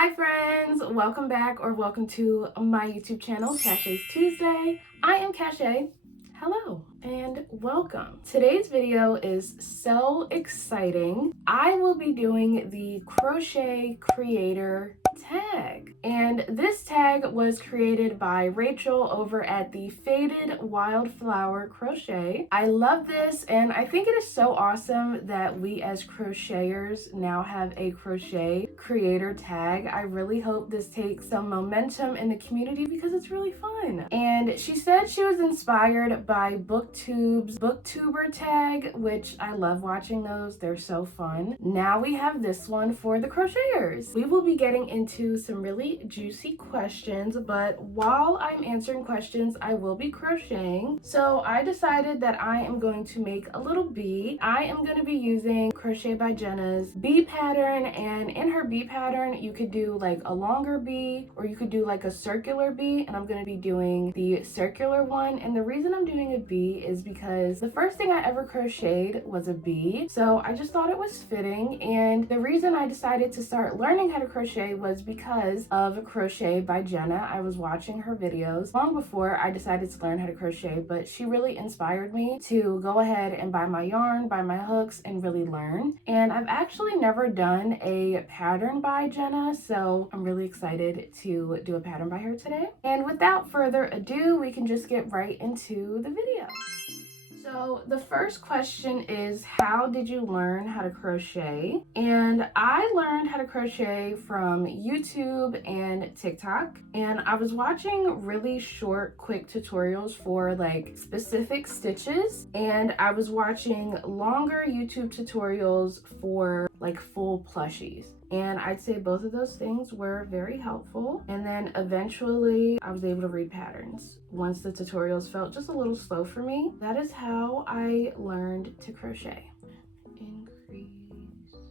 Hi friends, welcome back or welcome to my YouTube channel, Kashae's Tuesday. I am Kashae. Hello and welcome. Today's video is so exciting. I will be doing the crochet creator tag, and this tag was created by Rachel over at the Faded Wildflower Crochet. I love this, and I think it is so awesome that we as crocheters now have a crochet creator tag. I really hope this takes some momentum in the community because it's really fun. And she said she was inspired by BookTube's booktuber tag, which I love watching those. They're so fun. Now we have this one for the crocheters. We will be getting into some really juicy questions, but while I'm answering questions, I will be crocheting. So I decided that I am going to make a little bee. I am going to be using Crochet by Jenna's bee pattern, and in her bee pattern, you could do like a longer bee or you could do like a circular bee, and I'm going to be doing the circular one. And the reason I'm doing a bee is because the first thing I ever crocheted was a bee, so I just thought it was fitting. And the reason I decided to start learning how to crochet was because of Crochet by Jenna. I was watching her videos long before I decided to learn how to crochet, but she really inspired me to go ahead and buy my yarn, buy my hooks, and really learn. And I've actually never done a pattern by Jenna, so I'm really excited to do a pattern by her today. And without further ado, we can just get right into the video. So the first question is, how did you learn how to crochet? And I learned how to crochet from YouTube and TikTok, and I was watching really short, quick tutorials for like specific stitches, and I was watching longer YouTube tutorials for like full plushies. And I'd say both of those things were very helpful. And then eventually I was able to read patterns once the tutorials felt just a little slow for me. That is how I learned to crochet. Increase.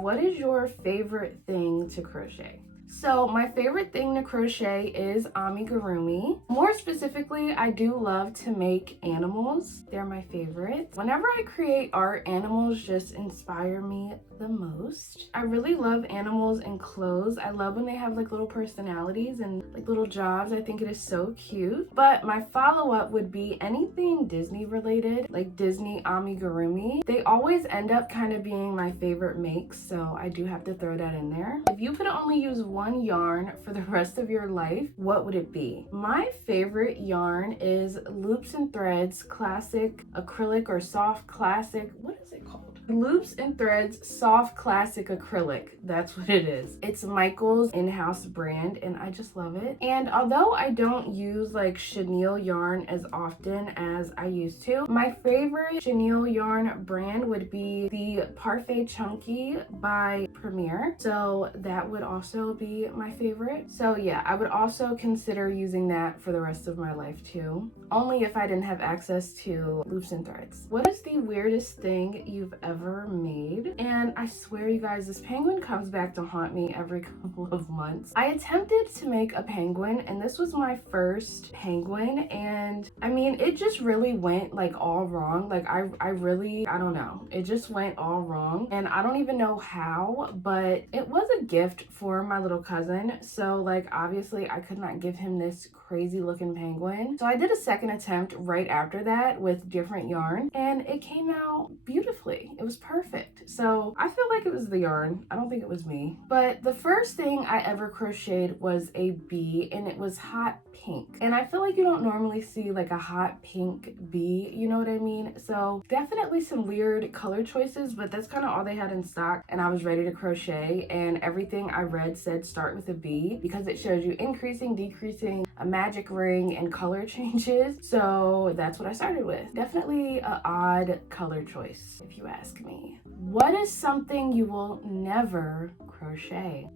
What is your favorite thing to crochet? So my favorite thing to crochet is amigurumi. More specifically, I do love to make animals. They're my favorite. Whenever I create art, animals just inspire me the most. I really love animals in clothes. I love when they have like little personalities and like little jobs. I think it is so cute. But my follow-up would be anything Disney related, like Disney amigurumi. They always end up kind of being my favorite makes, so I do have to throw that in there. If you could only use one yarn for the rest of your life, what would it be? My favorite yarn is Loops and Threads Classic Acrylic or Soft Classic. What is it called? Loops and Threads Soft Classic Acrylic. That's what it is. It's Michael's in-house brand, and I just love it. And although I don't use like chenille yarn as often as I used to, my favorite chenille yarn brand would be the Parfait Chunky by Premier. So that would also be my favorite. So yeah, I would also consider using that for the rest of my life too. Only if I didn't have access to Loops and Threads. What is the weirdest thing you've ever made? And I swear you guys, this penguin comes back to haunt me every couple of months. I attempted to make a penguin, and this was my first penguin, and I mean, it just really went like all wrong. Like I don't know. It just went all wrong, and I don't even know how, but it was a gift for my little cousin. So like obviously I could not give him this crazy looking penguin. So I did a second attempt right after that with different yarn, and it came out beautifully. It was perfect. So I feel like it was the yarn. I don't think it was me. But the first thing I ever crocheted was a bee, and it was hot pink. And I feel like you don't normally see like a hot pink bee, you know what I mean? So definitely some weird color choices, but that's kind of all they had in stock, and I was ready to crochet, and everything I read said start with a bee because it shows you increasing, decreasing, a magic ring, and color changes. So that's what I started with. Definitely an odd color choice if you ask me. What is something you will never crochet?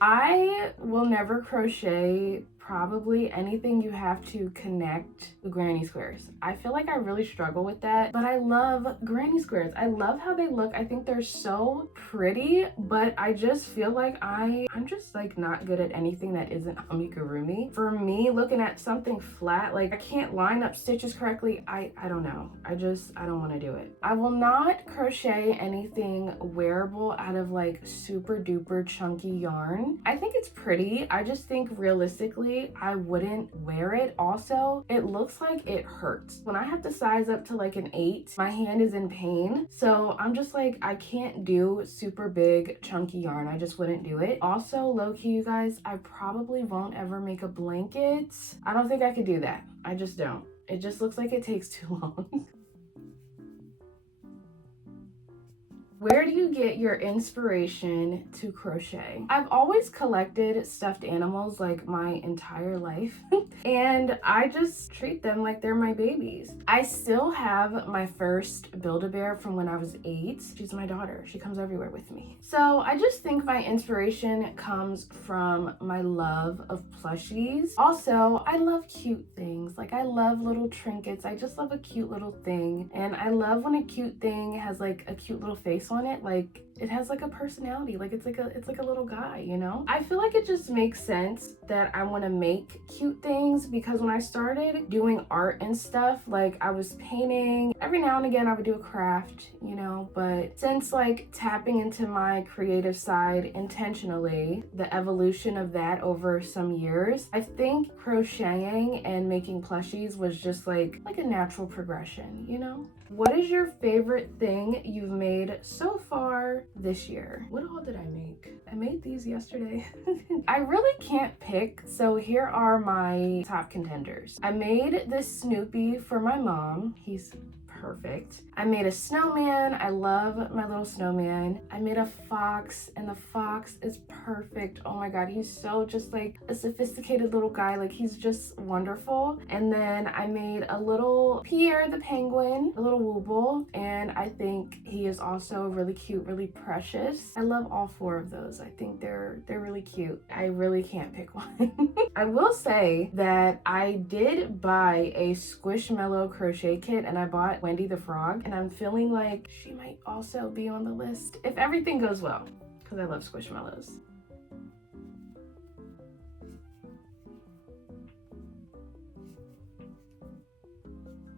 I will never crochet probably anything you have to connect with granny squares. I feel like I really struggle with that, but I love granny squares. I love how they look. I think they're so pretty, but I just feel like I'm just like not good at anything that isn't amigurumi. For me, looking at something flat, like I can't line up stitches correctly. I don't know. I don't want to do it. I will not crochet anything wearable out of like super duper chunky yarn. I think it's pretty. I just think realistically, I wouldn't wear it. Also, it looks like it hurts. When I have to size up to like an 8, my hand is in pain. So I'm just like, I can't do super big chunky yarn. I just wouldn't do it. Also, low-key, you guys, I probably won't ever make a blanket. I don't think I could do that. I just don't. It just looks like it takes too long. Where do you get your inspiration to crochet? I've always collected stuffed animals like my entire life and I just treat them like they're my babies. I still have my first Build-A-Bear from when I was 8. She's my daughter. She comes everywhere with me. So I just think my inspiration comes from my love of plushies. Also, I love cute things. Like I love little trinkets. I just love a cute little thing. And I love when a cute thing has like a cute little face on it. Like it has like a personality, like it's like a little guy, you know? I feel like it just makes sense that I want to make cute things because when I started doing art and stuff, like I was painting. Every now and again I would do a craft, you know, but since like tapping into my creative side intentionally, the evolution of that over some years, I think crocheting and making plushies was just like a natural progression, you know? What is your favorite thing you've made so far this year? What all did I make? I made these yesterday. I really can't pick, so here are my top contenders. I made this Snoopy for my mom. He's perfect. I made a snowman. I love my little snowman. I made a fox and the fox is perfect. Oh my god, he's so just like a sophisticated little guy. Like he's just wonderful. And then I made a little Pierre the penguin, a little wooble, and I think he is also really cute, really precious. I love all 4 of those. I think they're really cute. I really can't pick one. I will say that I did buy a Squishmallow crochet kit and I bought Wendy the Frog, and I'm feeling like she might also be on the list if everything goes well, because I love Squishmallows.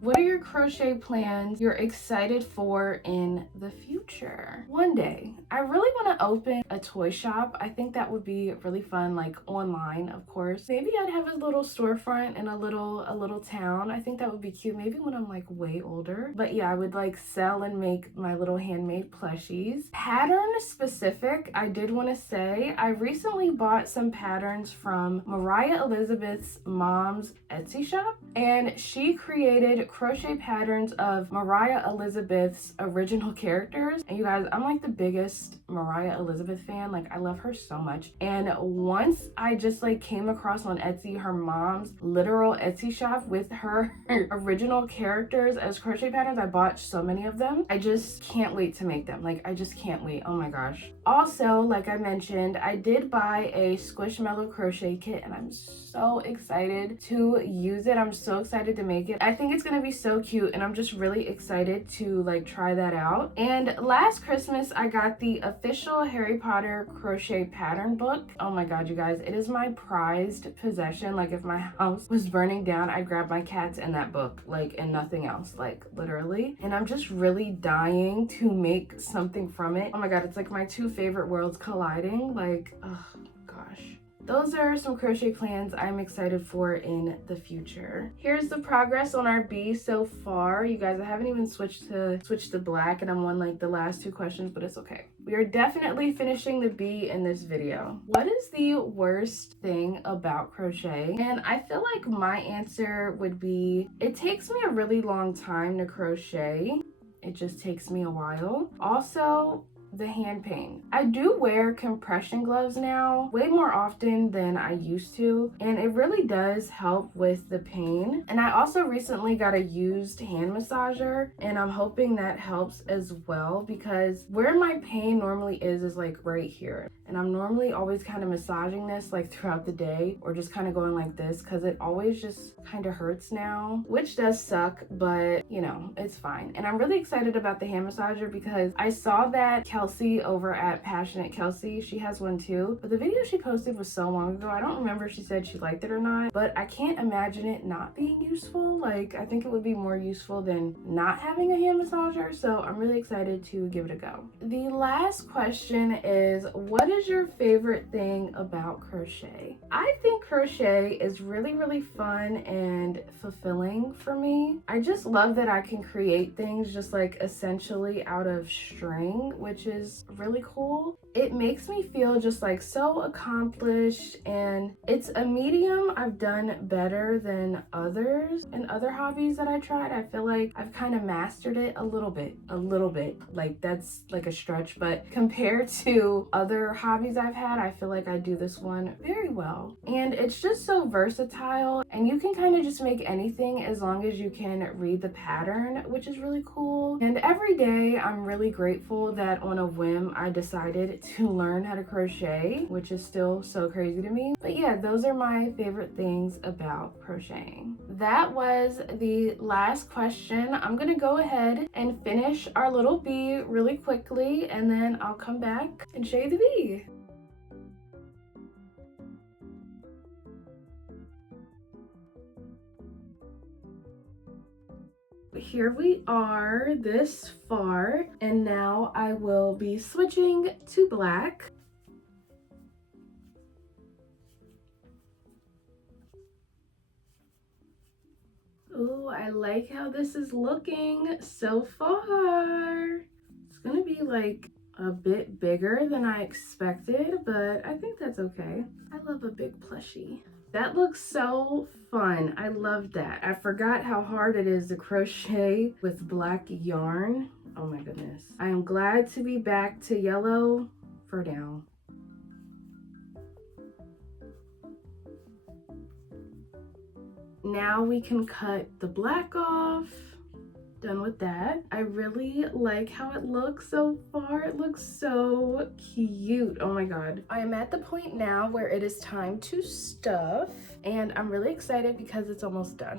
What are your crochet plans you're excited for in the future? One day, I really want to open a toy shop. I think that would be really fun, like online, of course. Maybe I'd have a little storefront in a little town. I think that would be cute. Maybe when I'm like way older. But yeah, I would like sell and make my little handmade plushies. Pattern specific, I did want to say, I recently bought some patterns from Mariah Elizabeth's mom's Etsy shop, and she created crochet patterns of Mariah Elizabeth's original characters. And you guys, I'm like the biggest Mariah Elizabeth fan. Like I love her so much. And once I just like came across on Etsy her mom's literal Etsy shop with her original characters as crochet patterns, I bought so many of them. I just can't wait to make them. Like I just can't wait. Oh my gosh. Also, like I mentioned, I did buy a Squishmallow crochet kit and I'm so excited to use it. I'm so excited to make it. I think it's gonna be so cute and I'm just really excited to like try that out. And last Christmas I got the official Harry Potter crochet pattern book. Oh my god, you guys, it is my prized possession. Like if my house was burning down, I'd grab my cats and that book, like, and nothing else, like literally. And I'm just really dying to make something from it. Oh my god, it's like my 2 favorite worlds colliding. Like, oh gosh. Those are some crochet plans I'm excited for in the future. Here's the progress on our bee so far. You guys, I haven't even switched to black and I'm on like the last 2 questions, but it's okay. We are definitely finishing the bee in this video. What is the worst thing about crochet? And I feel like my answer would be, it takes me a really long time to crochet. It just takes me a while. Also, the hand pain. I do wear compression gloves now way more often than I used to, and it really does help with the pain. And I also recently got a used hand massager, and I'm hoping that helps as well, because where my pain normally is like right here. and I'm normally always kind of massaging this like throughout the day or just kind of going like this because it always just kind of hurts now, which does suck, but you know, it's fine. And I'm really excited about the hand massager because I saw that Kelsey over at Passionate Kelsey, she has one too, but the video she posted was so long ago. I don't remember if she said she liked it or not, but I can't imagine it not being useful. Like, I think it would be more useful than not having a hand massager, so I'm really excited to give it a go. The last question is, what is your favorite thing about crochet? I think crochet is really, really fun and fulfilling for me. I just love that I can create things just like essentially out of string, which is really cool. It makes me feel just like so accomplished, and it's a medium I've done better than others and other hobbies that I tried. I feel like I've kind of mastered it a little bit, like that's like a stretch, but compared to other hobbies I've had, I feel like I do this one very well. And it's just so versatile, and you can kind of just make anything as long as you can read the pattern, which is really cool. And every day I'm really grateful that on a whim I decided to learn how to crochet, which is still so crazy to me. But yeah, those are my favorite things about crocheting. That was the last question. I'm gonna go ahead and finish our little bee really quickly, and then I'll come back and show you the bee. Here we are this far, and now I will be switching to black. Oh, I like how this is looking so far. It's gonna be like a bit bigger than I expected, but I think that's okay. I love a big plushie. That looks so fun. I love that. I forgot how hard it is to crochet with black yarn. Oh my goodness. I am glad to be back to yellow for now. Now we can cut the black off. Done with that. I really like how it looks so far. It looks so cute. Oh my god. I am at the point now where it is time to stuff, and I'm really excited because it's almost done.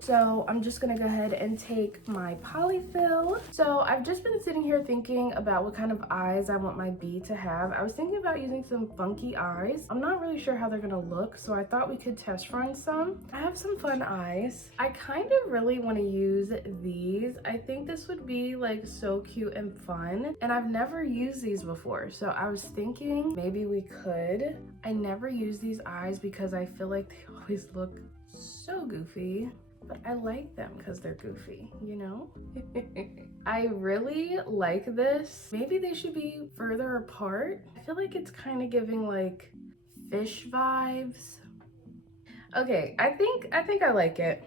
So I'm just gonna go ahead and take my polyfill. So I've just been sitting here thinking about what kind of eyes I want my bee to have. I was thinking about using some funky eyes. I'm not really sure how they're gonna look, so I thought we could test run some. I have some fun eyes. I kind of really want to use these. I think this would be like so cute and fun, and I've never used these before, so I was thinking maybe we could. I never use these eyes because I feel like they always look so goofy, but I like them because they're goofy, you know? I really like this. Maybe they should be further apart. I feel like it's kind of giving like fish vibes. Okay, I think I like it.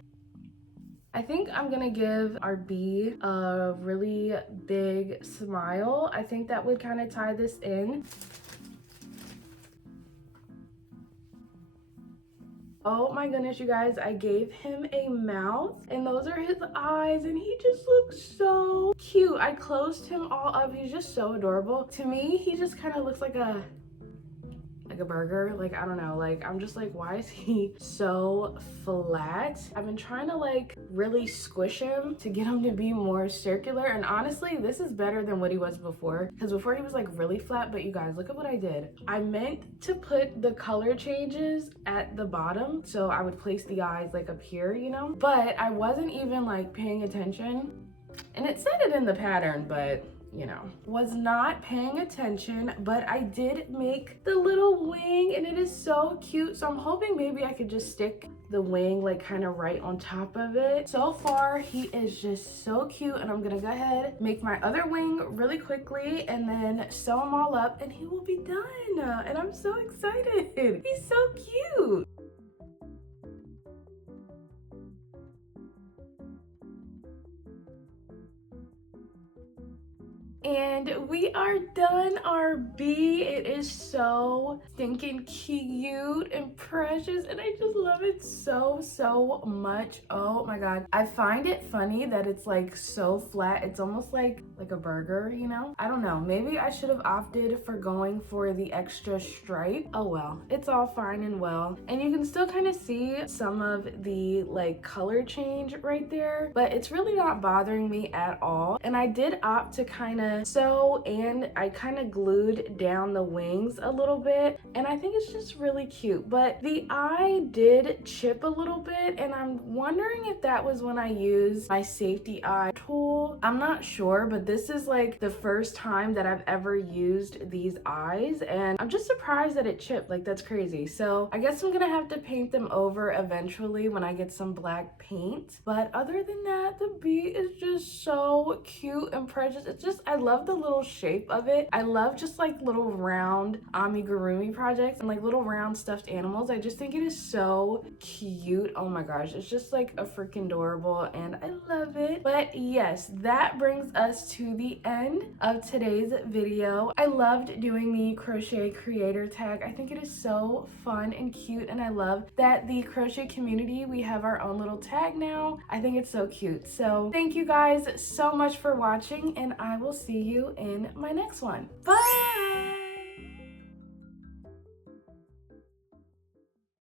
I think I'm gonna give our bee a really big smile. I think that would kind of tie this in. Oh my goodness, you guys, I gave him a mouth, and those are his eyes, and he just looks so cute. I closed him all up. He's just so adorable. To me, he just kind of looks like a burger. Like, I don't know, like I'm just like, why is he so flat? I've been trying to like really squish him to get him to be more circular, and honestly this is better than what he was before, because before he was like really flat. But you guys, look at what I did. I meant to put the color changes at the bottom, so I would place the eyes like up here, you know, but I wasn't even like paying attention, and it said it in the pattern, but you know, was not paying attention. But I did make the little wing, and it is so cute. So I'm hoping maybe I could just stick the wing like kind of right on top of it. So far he is just so cute, and I'm gonna go ahead, make my other wing really quickly, and then sew them all up, and he will be done. And I'm so excited. He's so cute. And we are done our bee. It is so stinking cute and precious, and I just love it so much. Oh my god. I find it funny that it's like so flat. It's almost like a burger, you know? I don't know. Maybe I should have opted for going for the extra stripe. Oh well, it's all fine and well. And you can still kind of see some of the like color change right there, but it's really not bothering me at all. And I did opt to kind of sew, and I kind of glued down the wings a little bit, and I think it's just really cute. But the eye did chip a little bit, and I'm wondering if that was when I used my safety eye tool. I'm not sure, but this is like the first time that I've ever used these eyes, and I'm just surprised that it chipped. Like, that's crazy. So I guess I'm gonna have to paint them over eventually when I get some black paint. But other than that, the bee is just so cute and precious. It's just, I love the little shape of it. I love just like little round amigurumi projects and like little round stuffed animals. I just think it is so cute. Oh my gosh, it's just like a freaking adorable, and I love it. But yes, that brings us to the end of today's video. I loved doing the crochet creator tag. I think it is so fun and cute, and I love that the crochet community, we have our own little tag now. I think it's so cute. So thank you guys so much for watching, and I will see you in my next one. Bye!